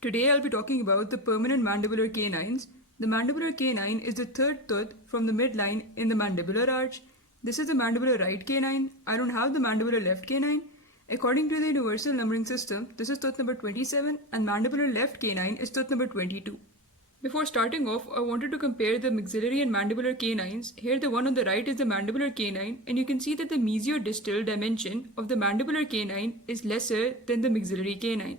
Today I'll be talking about the permanent mandibular canines. The mandibular canine is the third tooth from the midline in the mandibular arch. This is the mandibular right canine. I don't have the mandibular left canine. According to the universal numbering system, this is tooth number 27 and mandibular left canine is tooth number 22. Before starting off, I wanted to compare the maxillary and mandibular canines. Here the one on the right is the mandibular canine, and you can see that the mesiodistal dimension of the mandibular canine is lesser than the maxillary canine.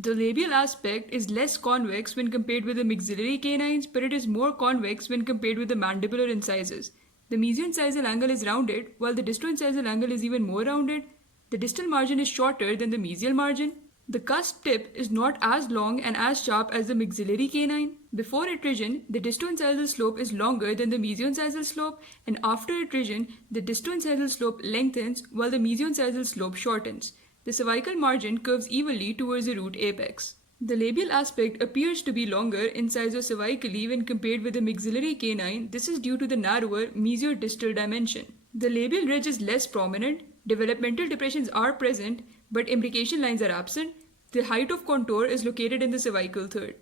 The labial aspect is less convex when compared with the maxillary canines, but it is more convex when compared with the mandibular incisors. The mesioincisal angle is rounded, while the distoincisal angle is even more rounded. The distal margin is shorter than the mesial margin. The cusp tip is not as long and as sharp as the maxillary canine. Before attrition, the distoincisal slope is longer than the mesioincisal slope, and after attrition, the distoincisal slope lengthens while the mesioincisal slope shortens. The cervical margin curves evenly towards the root apex. The labial aspect appears to be longer incisor-cervically when compared with the maxillary canine. This is due to the narrower mesiodistal dimension. The labial ridge is less prominent. Developmental depressions are present, but imbrication lines are absent. The height of contour is located in the cervical third.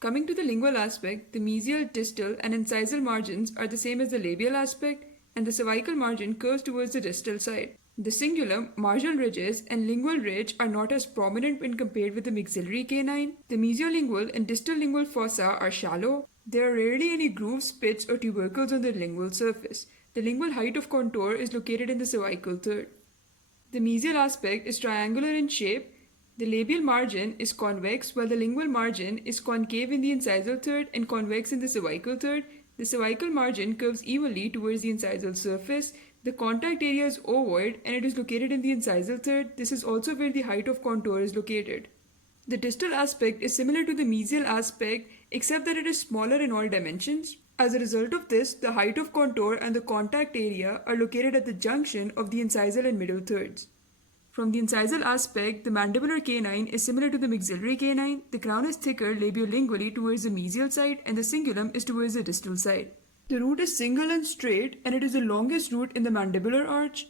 Coming to the lingual aspect, the mesial, distal, and incisal margins are the same as the labial aspect, and the cervical margin curves towards the distal side. The cingulum, marginal ridges, and lingual ridge are not as prominent when compared with the maxillary canine. The mesiolingual and distal lingual fossa are shallow. There are rarely any grooves, pits, or tubercles on the lingual surface. The lingual height of contour is located in the cervical third. The mesial aspect is triangular in shape. The labial margin is convex, while the lingual margin is concave in the incisal third and convex in the cervical third. The cervical margin curves evenly towards the incisal surface. The contact area is ovoid and it is located in the incisal third. This is also where the height of contour is located. The distal aspect is similar to the mesial aspect except that it is smaller in all dimensions. As a result of this, the height of contour and the contact area are located at the junction of the incisal and middle thirds. From the incisal aspect, the mandibular canine is similar to the maxillary canine. The crown is thicker labiolingually towards the mesial side and the cingulum is towards the distal side. The root is single and straight, and it is the longest root in the mandibular arch.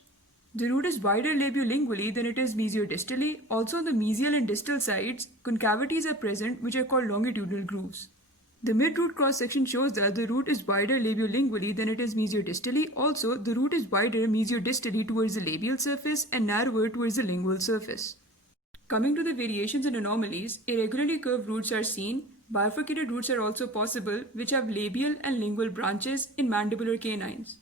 The root is wider labiolingually than it is mesiodistally. Also on the mesial and distal sides, concavities are present which are called longitudinal grooves. The mid-root cross-section shows that the root is wider labiolingually than it is mesiodistally. Also, the root is wider mesiodistally towards the labial surface and narrower towards the lingual surface. Coming to the variations and anomalies, irregularly curved roots are seen. Bifurcated roots are also possible, which have labial and lingual branches in mandibular canines.